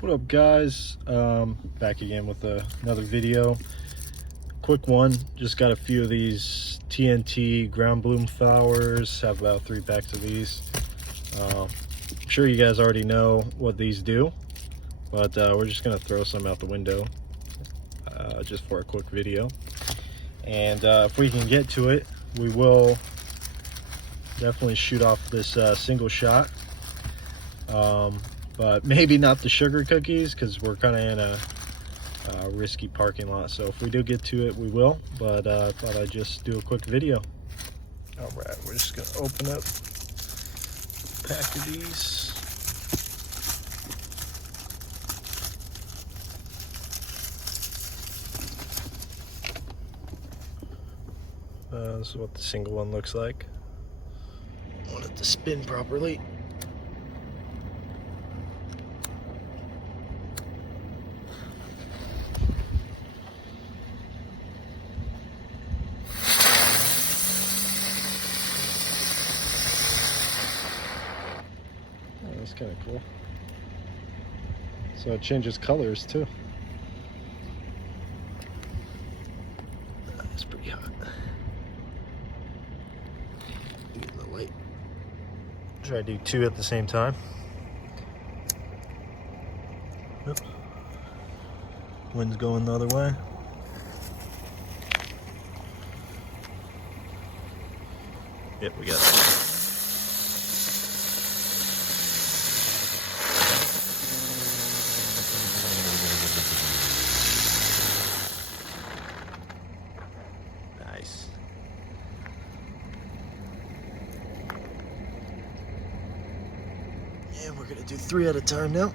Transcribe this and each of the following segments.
What up, guys? Back again with another video. Quick one. Just got a few of these TNT ground bloom flowers. Have about 3 packs of these. I'm sure you guys already know what these do, but we're just gonna throw some out the window just for a quick video. And if we can get to it, we will definitely shoot off this single shot. But maybe not the sugar cookies because we're kind of in a risky parking lot. So if we do get to it, we will. But I thought I'd just do a quick video. All right, we're just gonna open up a pack of these. This is what the single one looks like. I want it to spin properly. That's kind of cool. So it changes colors too. That's pretty hot. Get the light. Try to do 2 at the same time. Oops. Wind's going the other way. Yep, we got it. Nice. And we're gonna do 3 at a time now.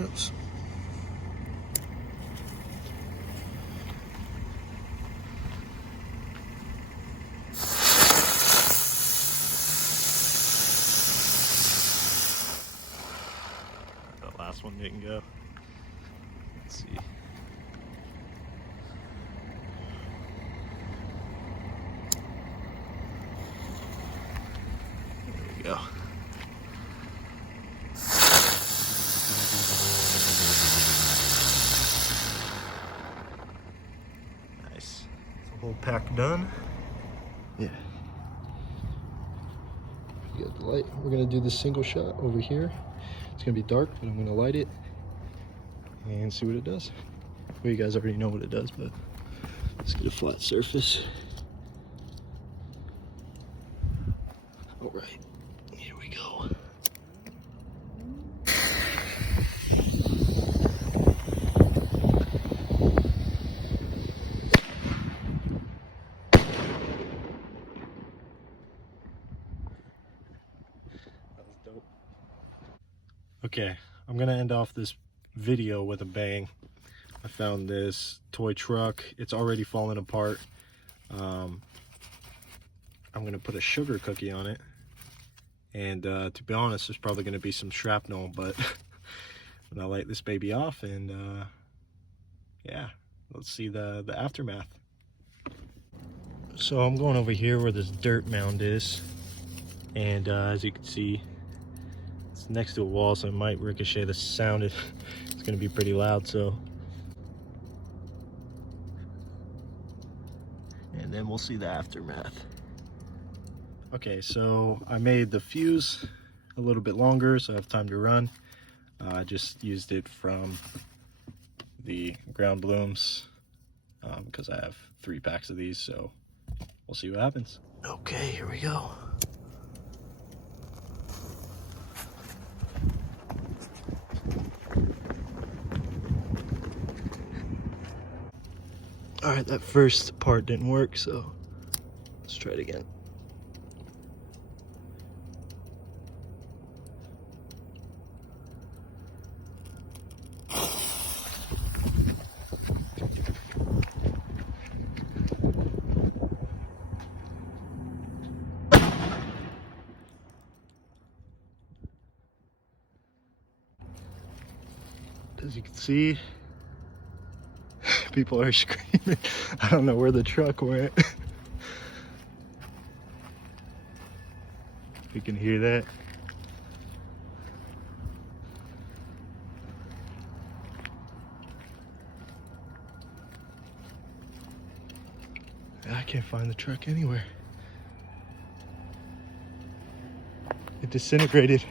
Oops. That last one didn't go. Let's see. There we go. Nice. The whole pack done. Yeah. You got the light. We're gonna do the single shot over here. It's gonna be dark, but I'm gonna light it and see what it does. Well, you guys already know what it does, but let's get a flat surface. All right, here we go. That was dope. Okay, I'm gonna end off this video with a bang. I found this toy truck. It's already falling apart. I'm gonna put a sugar cookie on it, and to be honest, there's probably gonna be some shrapnel, but I'm gonna light this baby off, and yeah, let's see the aftermath. So I'm going over here where this dirt mound is, and as you can see, it's next to a wall, so it might ricochet the sound. It's gonna be pretty loud, so. And then we'll see the aftermath. Okay, so I made the fuse a little bit longer so I have time to run. I just used it from the ground blooms because I have 3 packs of these, so we'll see what happens. Okay, here we go. All right, that first part didn't work, so let's try it again. As you can see, people are screaming. I don't know where the truck went. You can hear that. I can't find the truck anywhere. It disintegrated.